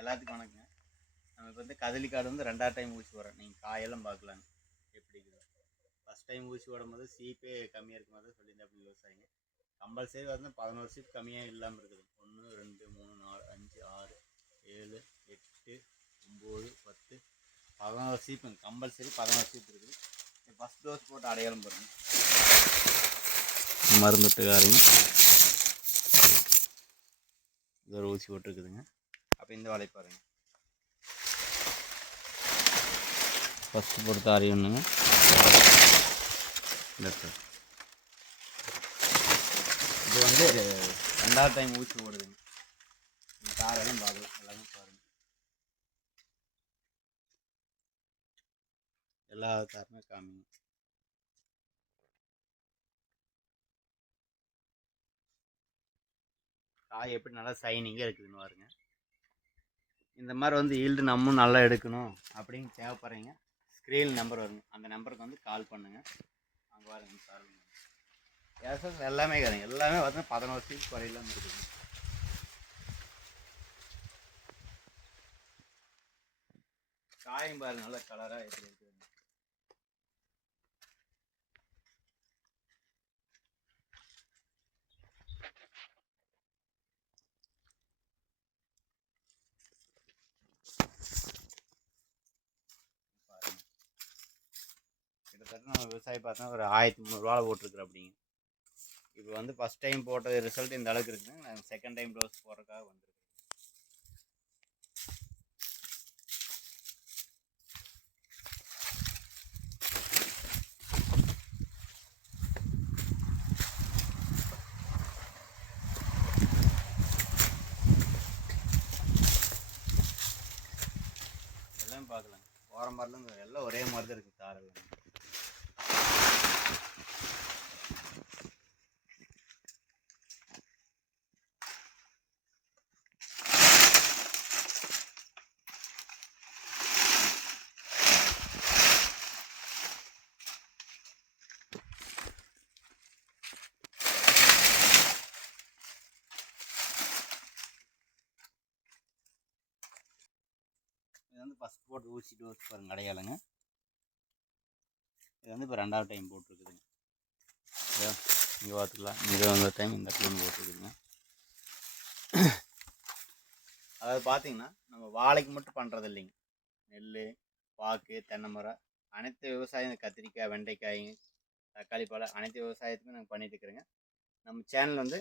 எல்லாத்துக்கும் வணக்கங்க. நம்ம இப்போ வந்து கதலி காடு வந்து 2வது டைம் ஊசி போடுறோம். நீங்கள் காயெல்லாம் பார்க்கலாங்க எப்படி இருக்குது. ஃபஸ்ட் டைம் ஊசி போடும்போது சீப்பே கம்மியாக இருக்கும் போது சொல்லியிருந்தேன் அப்படி விவசாயிங்க. கம்பல்சரி வந்து 11 சீப் கம்மியாக இல்லாமல் இருக்குது. 1 2 3 4 5 6 7 8 9 10 11 சீப்புங்க. கம்பல்சரி 11 சீப் இருக்குது. ஃபஸ்ட் டோஸ் போட்டு அடையாளம் பாருங்க. மருந்துட்டுக்காரையும் இது ஒரு ஊசி போட்டுருக்குதுங்க. அப்போ இந்த வேலை பாருங்க. ஃபஸ்ட்டு பொறுத்த அறியணுங்க. இது வந்து 2வது டைம் ஊசி போடுதுங்க. தாரெல்லாம் பார்க்கலாம், எல்லாமே பாருங்கள். எல்லா தாருமே காமிங்க. காய் எப்படி நல்லா சைனிங்காக இருக்குதுன்னு பாருங்க. இந்த மாதிரி வந்து ஈல்டு நம்ம நல்லா எடுக்கணும் அப்படின்னு தேவைப்படுறீங்க. ஸ்க்ரீன் நம்பர் வருங்க, அந்த நம்பருக்கு வந்து கால் பண்ணுங்கள். அங்கே பாருங்க பாருங்க. எஸ்எஸ் எல்லாமே கிடையாது. எல்லாமே பார்த்தீங்கன்னா 11 சீட் வரையிலாம் இருக்குதுங்க. காயும் பாருங்க நல்லா கலராக எப்படி இருக்குதுங்க. கிட்டத்தட்ட நம்ம விவசாயி பார்த்தோன்னா ஒரு 1300 போட்டிருக்குற அப்படிங்க. இப்போ வந்து ஃபஸ்ட் டைம் போட்ட ரிசல்ட் இந்த அளவுக்கு இருக்குதுங்க. நாங்கள் செகண்ட் டைம் டோஸ் போடுறதுக்காக வந்துருக்கு. எல்லாம் பார்க்கலாங்க. ஓரம் மாதிரிலாம் எல்லாம் ஒரே மாதிரி தான் இருக்குது தாரெல்லாம். இது வந்து ஃபஸ்ட் போட்டு ஊசி டோஸ் பாருங்க அடையாளங்க. இது வந்து இப்போ 2வது டைம் போட்டிருக்குதுங்க. இங்கே பார்த்துக்கலாம். இது வந்து டைம் இந்த இடத்துல போட்டிருக்குதுங்க. அதாவது பார்த்தீங்கன்னா நம்ம வாழைக்கு மட்டும் பண்ணுறது இல்லைங்க. நெல், பாக்கு, தென்னை மரம், அனைத்து விவசாயம், கத்திரிக்காய், வெண்டைக்காய், தக்காளி பழம் அனைத்து விவசாயத்துக்கும் நாங்கள் பண்ணிட்டு இருக்கிறோங்க. நம்ம சேனல் வந்து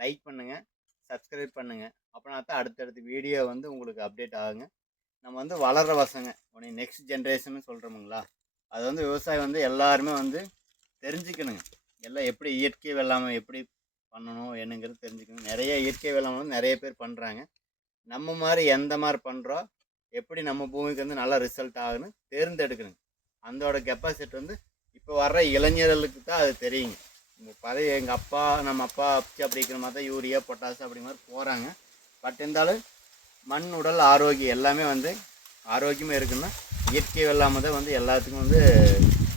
லைக் பண்ணுங்கள், சப்ஸ்கிரைப் பண்ணுங்கள். அப்படின்னா தான் அடுத்தடுத்த வீடியோ வந்து உங்களுக்கு அப்டேட் ஆகுங்க. நம்ம வந்து வளர்கிற பசங்க உடனே நெக்ஸ்ட் ஜென்ரேஷன் சொல்கிறோமுங்களா, அது வந்து விவசாயம் வந்து எல்லாருமே வந்து தெரிஞ்சுக்கணுங்க. எல்லாம் எப்படி இயற்கை வெள்ளாமை எப்படி பண்ணணும் என்னங்கிறது தெரிஞ்சுக்கணும். நிறைய இயற்கை வெள்ளாமை வந்து நிறைய பேர் பண்ணுறாங்க. நம்ம மாதிரி எந்த மாதிரி பண்ணுறோம், எப்படி நம்ம பூமிக்கு வந்து நல்லா ரிசல்ட் ஆகுன்னு தேர்ந்தெடுக்கணுங்க. அதோட கெப்பாசிட்டி வந்து இப்போ வர்ற இளைஞர்களுக்கு தான் அது தெரியுங்க. பழைய எங்கள் அப்பா நம்ம அப்பா அப்படி இருக்கிற மாதிரி தான் யூரியா, பொட்டாசு அப்படிங்கிற மாதிரி போகிறாங்க. பட் இருந்தாலும் மண், உடல் ஆரோக்கியம் எல்லாமே வந்து ஆரோக்கியமாக இருக்குன்னா இயற்கை வெள்ளாமை தான் வந்து எல்லாத்துக்கும் வந்து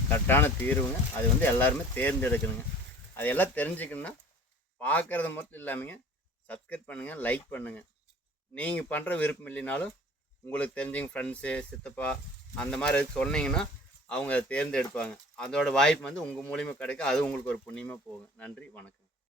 கரெக்டான தீர்வுங்க. அது வந்து எல்லாருமே தேர்ந்தெடுக்கணுங்க. அதெல்லாம் தெரிஞ்சுக்கணுன்னா பார்க்குறது மட்டும் இல்லாமங்க சப்ஸ்கிரைப் பண்ணுங்கள், லைக் பண்ணுங்கள். நீங்கள் பண்ணுற விருப்பம் இல்லைனாலும் உங்களுக்கு தெரிஞ்சவங்க ஃப்ரெண்ட்ஸு, சித்தப்பா அந்த மாதிரி சொன்னீங்கன்னா அவங்க அதை தேர்ந்தெடுப்பாங்க. அதோட வாய்ப்பு வந்து உங்கள் மூலியமாக கிடைக்கும். அது உங்களுக்கு ஒரு புண்ணியமாக போகும். நன்றி, வணக்கம்.